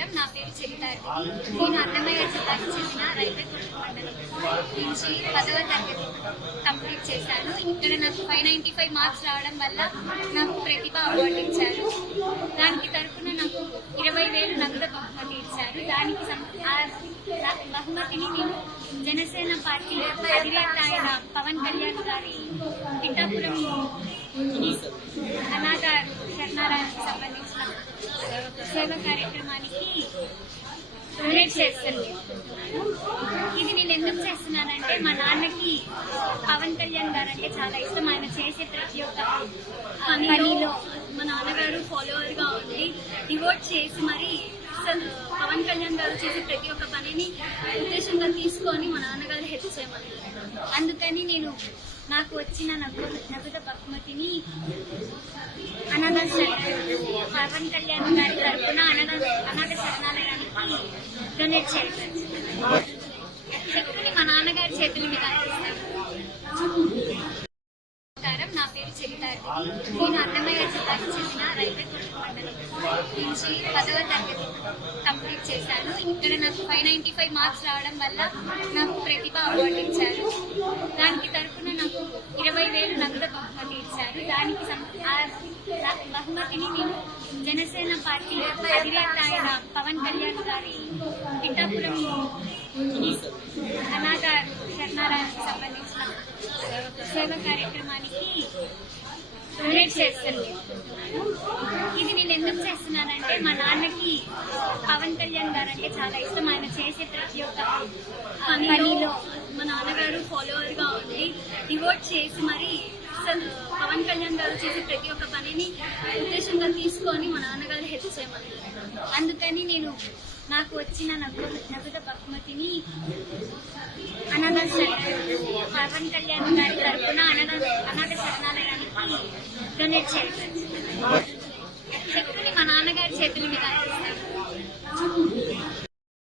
నమస్కారం. నా పేరు చరితారెడ్డి. నేను అన్నమయ్య జిల్లాకు చెందిన రైల్వే కోట మండలం నుంచి 10వ తరగతి కంప్లీట్ చేశాను. ఇక్కడ నాకు 595 మార్క్స్ రావడం వల్ల నాకు ప్రతిభ అవార్డు ఇచ్చారు. దానికి తరఫున నాకు 20,000 నగదు బహుమతి ఇచ్చారు. దానికి బహుమతిని నేను జనసేన పార్టీ అధినేత అయిన పవన్ కళ్యాణ్ గారి పిఠాపురం అనాథ శరణాలయానికి సంబంధించిన సేవ కార్యక్రమానికి డొనేట్ చేస్తాను. ఇది నేను ఎందుకు చేస్తున్నానంటే మా నాన్నకి పవన్ కళ్యాణ్ గారు అంటే చాలా ఇష్టం. ఆయన చేసే ప్రతి ఒక్క పనిలో మా నాన్నగారు ఫాలోవర్ గా ఉండి డివోట్ చేసి మరి పవన్ కళ్యాణ్ గారు చేసే ప్రతి ఒక్క పనిని ఉద్దేశంగా తీసుకొని మా నాన్నగారు హెల్ప్ చేయమన్నారు. అందుకని నేను నాకు వచ్చిన నగదు బహుమతిని పవన్ కళ్యాణ్ గారి తరఫున అనాథ శరణాలయానికి డొనేట్ చేశాను. చెక్కుని మా నాన్నగారి చేతుల మీద నమస్కారం. నా పేరు చరితారెడ్డి. నేను అన్నమయ్య జిల్లాకు చెందిన రైల్వే కోట మండలం నుంచి 10వ తరగతి కంప్లీట్ చేశాను. ఇక్కడ నాకు 595 మార్క్స్ రావడం వల్ల నాకు ప్రతిభ అవార్డు ఇచ్చారు. దానికి తరఫున నాకు 20,000 నగదు బహుమతి ఇచ్చారు. దానికి బహుమతిని నేను జనసేన పార్టీ అధినేత అయిన పవన్ కళ్యాణ్ గారి పిఠాపురం అనాథ శరణాలయానికి సంబంధించిన సేవ కార్యక్రమానికి డొనేట్ చేస్తాను. ఇది నేను ఎందుకు చేస్తున్నానంటే మా నాన్నకి పవన్ కళ్యాణ్ గారు అంటే చాలా ఇష్టం. ఆయన చేసే ప్రతి ఒక్క పనిలో మా నాన్నగారు ఫాలోవర్ గా ఉండి డివోట్ చేసి మరి పవన్ కళ్యాణ్ గారు చేసే ప్రతి ఒక్క పనిని ఉద్దేశంగా తీసుకొని మా నాన్నగారు హెల్ప్ చేయమన్నారు. అందుకని నేను నాకు వచ్చిన నగదు బహుమతిని పవన్ కళ్యాణ్ గారి తరఫున అనాథ శరణాలయానికి డొనేట్ చేశాను. చెక్కుని మా నాన్నగారి చేతుల మీద